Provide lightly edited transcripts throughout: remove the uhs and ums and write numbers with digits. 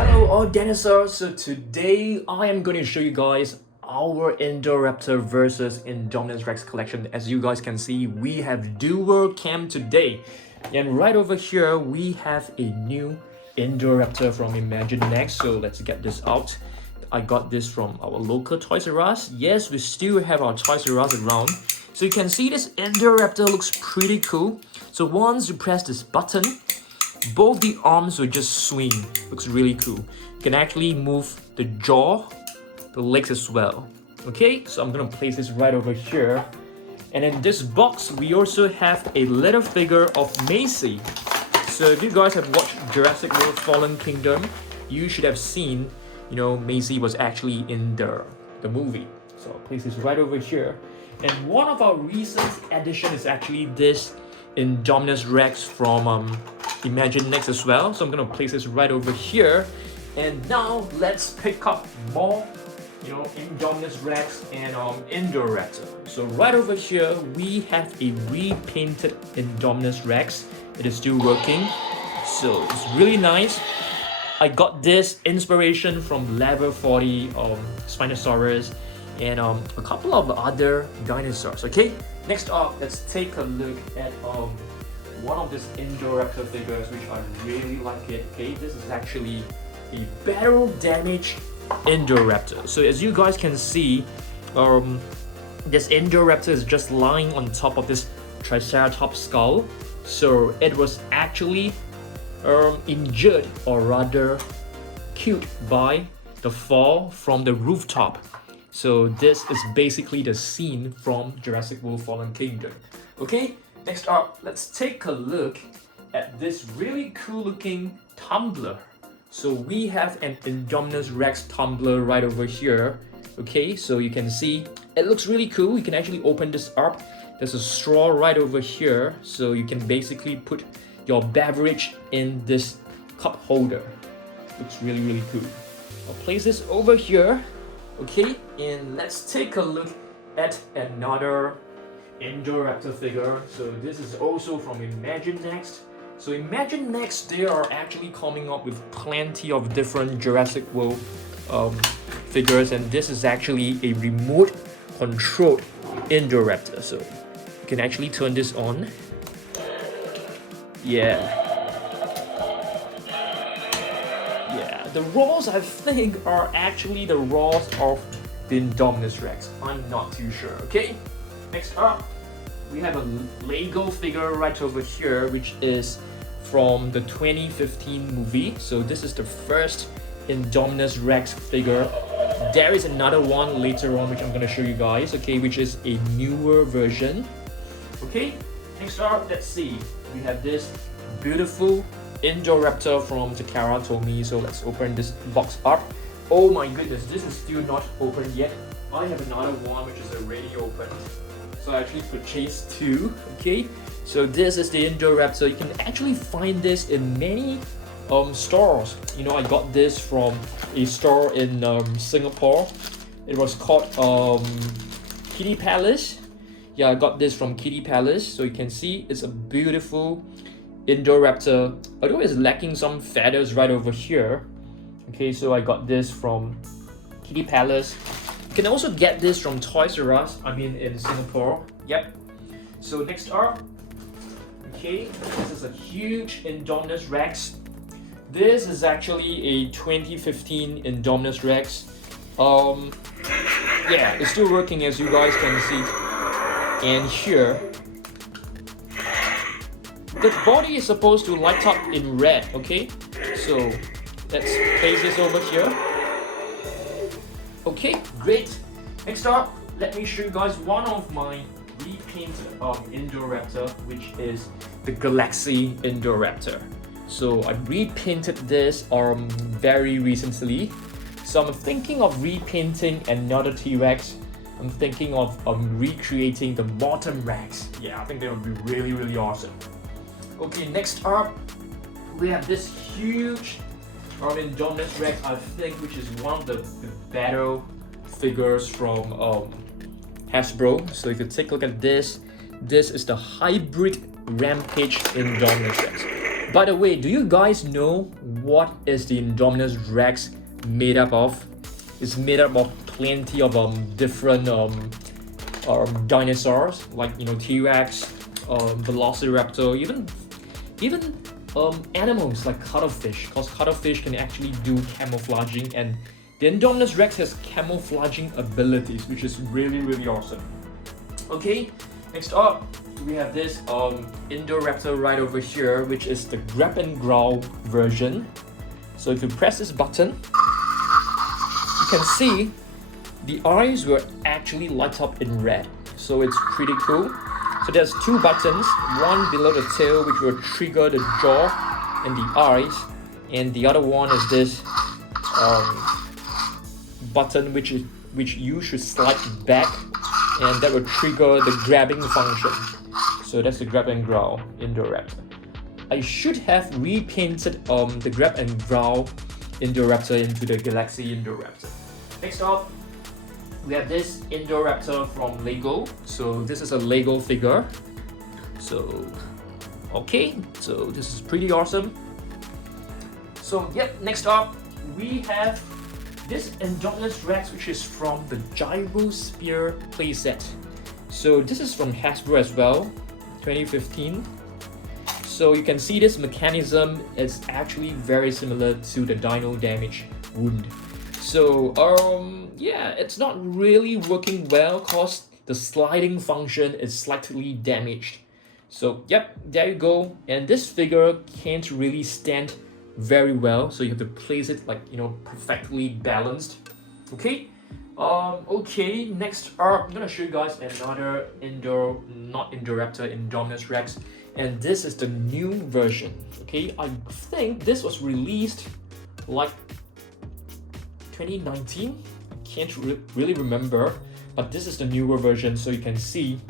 Hello all dinosaurs, so today I am going to show you guys our Indoraptor versus Indominus Rex collection. As you guys can see, we have dual cam today. And right over here, we have a new Indoraptor from Imaginext. So let's get this out. I got this from our local Toys R Us. Yes, we still have our Toys R Us around. So you can see this Indoraptor looks pretty cool. So once you press this button, both the arms will just swing. Looks really cool. You can actually move the jaw, the legs as well. Okay, so I'm gonna place this right over here. And in this box, we also have a little figure of Macy. So if you guys have watched Jurassic World Fallen Kingdom, you should have seen, Macy was actually in the movie. So I'll place this right over here. And one of our recent additions is actually this Indominus Rex from Imaginext as well. So I'm gonna place this right over here. And now let's pick up more, Indominus Rex and Indoraptor. So right over here, we have a repainted Indominus Rex. It is still working, so it's really nice. I got this inspiration from level 40 Spinosaurus and a couple of other dinosaurs. Okay, next up, let's take a look at one of these Indoraptor figures, which I really like it. Okay, this is actually a battle damage Indoraptor. So as you guys can see, this Indoraptor is just lying on top of this Triceratops skull. So it was actually injured, or rather killed by the fall from the rooftop. So this is basically the scene from Jurassic World Fallen Kingdom. Okay, next up, let's take a look at this really cool looking tumbler. So we have an Indominus Rex tumbler right over here. Okay, so you can see it looks really cool. You can actually open this up. There's a straw right over here, so you can basically put your beverage in this cup holder. Looks really, really cool. I'll place this over here. Okay, and let's take a look at another Indoraptor figure. So this is also from Imaginext. So Imaginext, they are actually coming up with plenty of different Jurassic World figures, and this is actually a remote controlled Indoraptor. So you can actually turn this on. Yeah, the roars I think are actually the roars of the Indominus Rex. I'm not too sure. Okay, next up, we have a Lego figure right over here, which is from the 2015 movie. So this is the first Indominus Rex figure. There is another one later on which I'm going to show you guys, okay, which is a newer version. Okay, next up, let's see. We have this beautiful Indoraptor from Takara Tomy. So let's open this box up. Oh my goodness, this is still not open yet. I have another one which is already opened. So I actually purchased two. Okay, so this is the Indoraptor. You can actually find this in many stores. I got this from a store in Singapore. It was called Kitty Palace. Yeah, I got this from Kitty Palace. So you can see it's a beautiful Indoraptor, although it's lacking some feathers right over here. Okay, so I got this from Kitty Palace. You can also get this from Toys R Us, in Singapore. Yep. So next up, okay, this is a huge Indominus Rex. This is actually a 2015 Indominus Rex. Yeah, it's still working, as you guys can see. And here, the body is supposed to light up in red, okay? So let's place this over here. Okay, great. Next up, let me show you guys one of my repainted Indoraptor, which is the Galaxy Indoraptor. So I repainted this very recently. So I'm thinking of repainting another T-Rex. I'm thinking of recreating the Bottom Rex. Yeah, I think that would be really, really awesome. Okay, next up, we have this huge Indominus Rex, I think, which is one of the better figures from Hasbro. So if you take a look at this, this is the hybrid Rampage Indominus Rex. By the way, do you guys know what is the Indominus Rex made up of? It's made up of plenty of different dinosaurs, like T-Rex, Velociraptor, even animals like cuttlefish, because cuttlefish can actually do camouflaging, and the Indominus Rex has camouflaging abilities, which is really awesome. Okay, next up we have this Indoraptor right over here, which is the grab and growl version. So if you press this button, you can see the eyes will actually light up in red. So it's pretty cool. So there's two buttons, one below the tail which will trigger the jaw and the eyes, and the other one is this button which you should slide back, and that will trigger the grabbing function. So that's the grab and growl Indoraptor. I should have repainted the grab and growl Indoraptor into the Galaxy Indoraptor. Next up, we have this Indoraptor from Lego. So this is a Lego figure. So okay, so this is pretty awesome. So yep, next up we have this Indominus Rex, which is from the Gyrosphere playset. So this is from Hasbro as well, 2015. So you can see this mechanism is actually very similar to the dino damage wound. So yeah, it's not really working well because the sliding function is slightly damaged. So yep, there you go. And this figure can't really stand very well, so you have to place it like perfectly balanced. Okay, okay, next up I'm gonna show you guys another Indoraptor, Indominus Rex, and this is the new version. Okay, I think this was released like 2019, I can't really remember, but this is the newer version. So you can see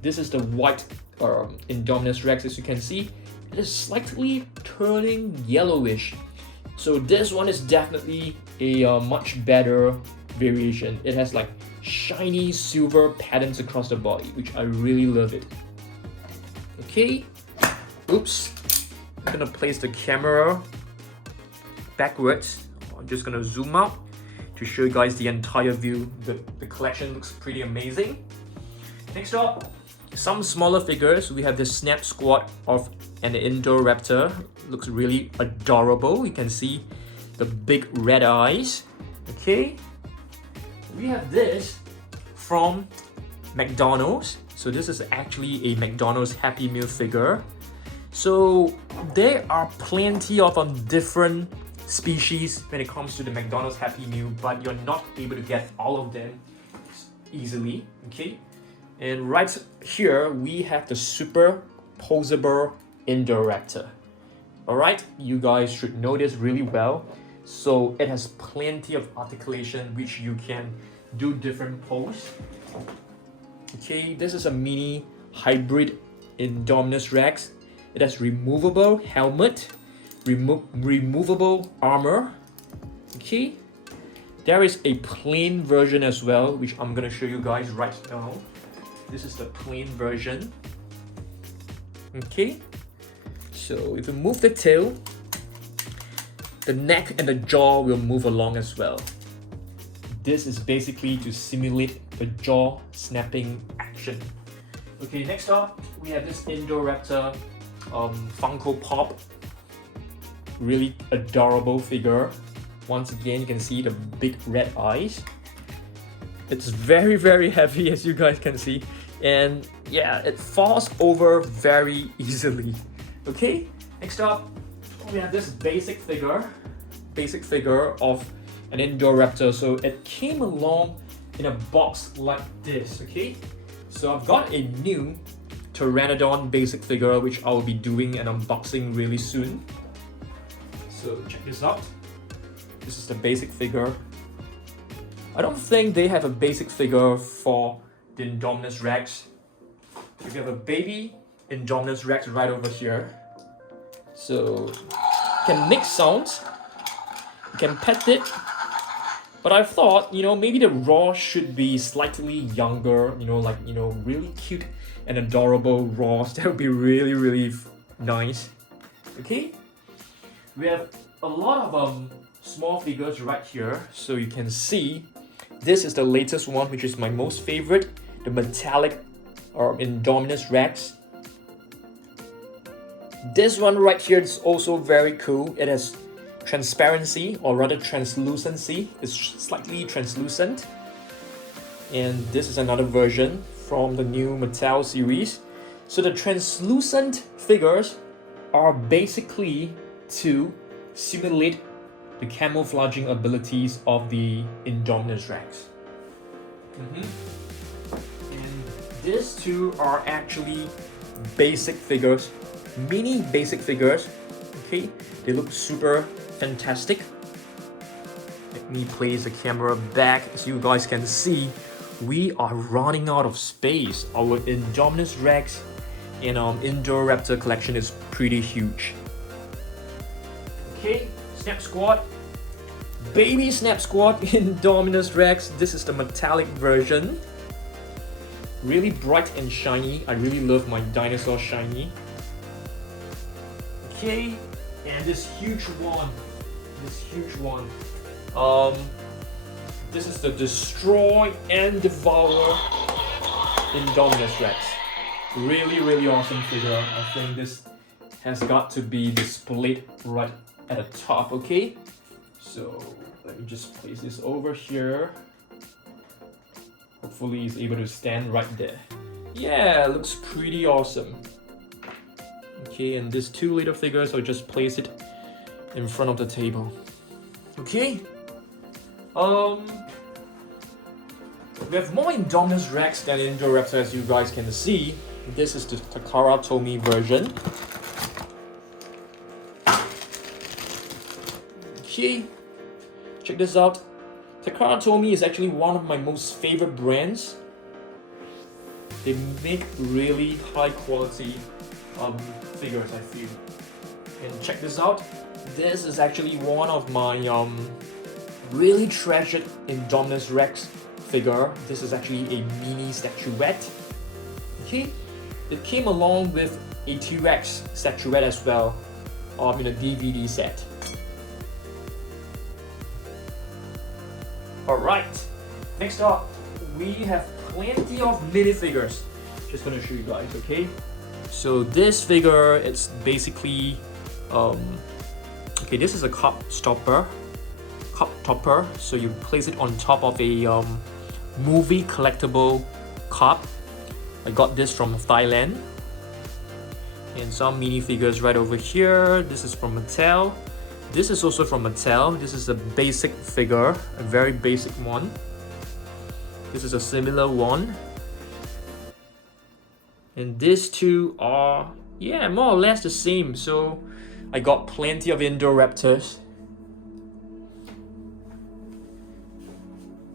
this is the white Indominus Rex. As you can see, it is slightly turning yellowish. So this one is definitely a much better variation. It has like shiny silver patterns across the body, which I really love it. Okay, oops, I'm gonna place the camera backwards. I'm just gonna zoom out to show you guys the entire view. The collection looks pretty amazing. Next up, some smaller figures. We have the Snap Squad of an Indoraptor. Looks really adorable. You can see the big red eyes. Okay, we have this from McDonald's. So this is actually a McDonald's Happy Meal figure. So there are plenty of different species when it comes to the McDonald's Happy Meal, but you're not able to get all of them easily. Okay, and right here we have the super posable Indoraptor. Alright, you guys should know this really well. So it has plenty of articulation which you can do different pose. Okay, this is a mini hybrid Indominus Rex. It has removable helmet, removable armor. Okay, there is a plain version as well, which I'm gonna show you guys right now. This is the plain version. Okay, so if you move the tail, the neck and the jaw will move along as well. This is basically to simulate the jaw snapping action. Okay, next up we have this Indoraptor Funko Pop. Really adorable figure. Once again, you can see the big red eyes. It's very heavy, as you guys can see, and yeah, it falls over very easily. Okay, next up we have this basic figure of an Indoraptor. So it came along in a box like this. Okay, so I've got a new Pteranodon basic figure which I will be doing an unboxing really soon. So check this out. This is the basic figure. I don't think they have a basic figure for the Indominus Rex. We have a baby Indominus Rex right over here. So you can make sounds, you can pet it, but I thought, maybe the raw should be slightly younger, really cute and adorable raws. That would be really nice. Okay, we have a lot of small figures right here, so you can see this is the latest one, which is my most favorite, the metallic Indominus Rex. This one right here is also very cool. It has transparency, or rather translucency. It's slightly translucent. And this is another version from the new Mattel series. So the translucent figures are basically to simulate the camouflaging abilities of the Indominus Rex. And these two are actually basic figures, mini basic figures. Okay, they look super fantastic. Let me place the camera back so you guys can see. We are running out of space. Our Indominus Rex and Indoraptor collection is pretty huge. Okay, Snap Squad. Baby Snap Squad Indominus Rex. This is the metallic version. Really bright and shiny. I really love my dinosaur shiny. Okay, and this huge one. This is the Destroy and Devour Indominus Rex. Really awesome figure. I think this has got to be displayed right at the top, okay? So let me just place this over here. Hopefully he's able to stand right there. Yeah, looks pretty awesome. Okay, and these two little figures, I'll just place it in front of the table. Okay. We have more Indominus Rex than Indoraptor, as you guys can see. This is the Takara Tomy version. Okay, check this out. Takara Tomy is actually one of my most favorite brands. They make really high quality figures, I feel. And check this out. This is actually one of my really treasured Indominus Rex figure. This is actually a mini statuette. Okay, it came along with a T-Rex statuette as well, in a DVD set. Alright, next up, we have plenty of minifigures. Just gonna show you guys, okay? So this figure, it's basically, okay, this is a cup topper. So you place it on top of a movie collectible cup. I got this from Thailand. And some minifigures right over here. This is from Mattel. This is also from Mattel. This is a basic figure, a very basic one. This is a similar one. And these two are, yeah, more or less the same. So I got plenty of Indoraptors.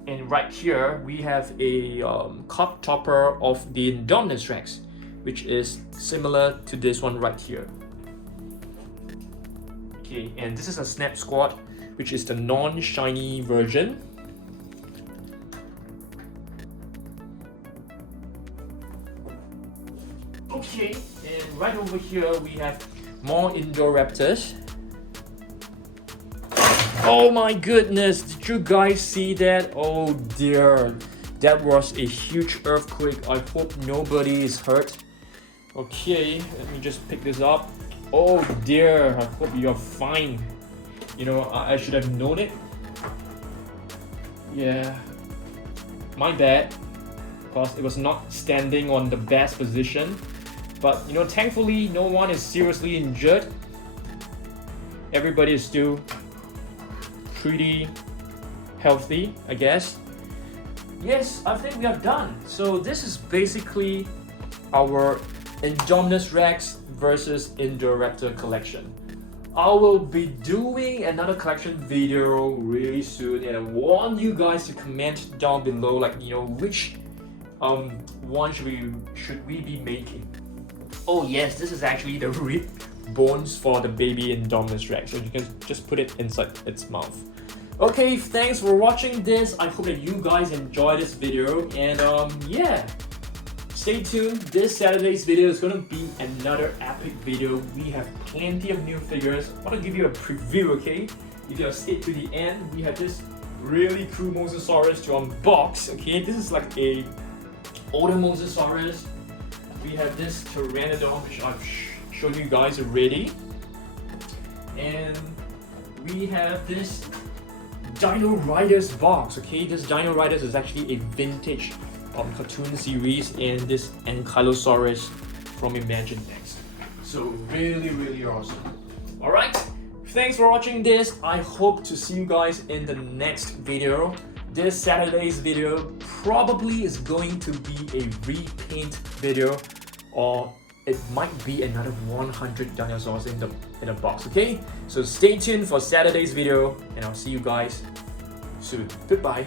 And right here, we have a cup topper of the Indominus Rex, which is similar to this one right here. Okay, and this is a Snap Squad, which is the non-shiny version. Okay, and right over here we have more Indoraptors. Oh my goodness, did you guys see that? Oh dear, that was a huge earthquake. I hope nobody is hurt. Okay, let me just pick this up. Oh dear, I hope you're fine. You know, I should have known it. Yeah, my bad, because it was not standing on the best position. But you know, thankfully no one is seriously injured. Everybody is still pretty healthy, I guess. Yes, I think we are done. So this is basically our Indominus Rex versus Indoraptor collection. I will be doing another collection video really soon, and I want you guys to comment down below, like, you know, which one should we be making. Oh yes, this is actually the rib bones for the baby Indominus Rex, so you can just put it inside its mouth. Okay, thanks for watching this. I hope that you guys enjoyed this video, and yeah, stay tuned. This Saturday's video is gonna be another epic video. We have plenty of new figures. I want to give you a preview, okay? If you have stayed to the end, we have this really cool Mosasaurus to unbox, okay? This is like a older Mosasaurus. We have this Pteranodon, which I've shown you guys already. And we have this Dino Riders box, okay? This Dino Riders is actually a vintage cartoon series, and this Ankylosaurus from Imaginext. So really awesome. Alright, thanks for watching this. I hope to see you guys in the next video. This Saturday's video probably is going to be a repaint video, or it might be another 100 dinosaurs in the box, okay? So stay tuned for Saturday's video, and I'll see you guys soon. Goodbye.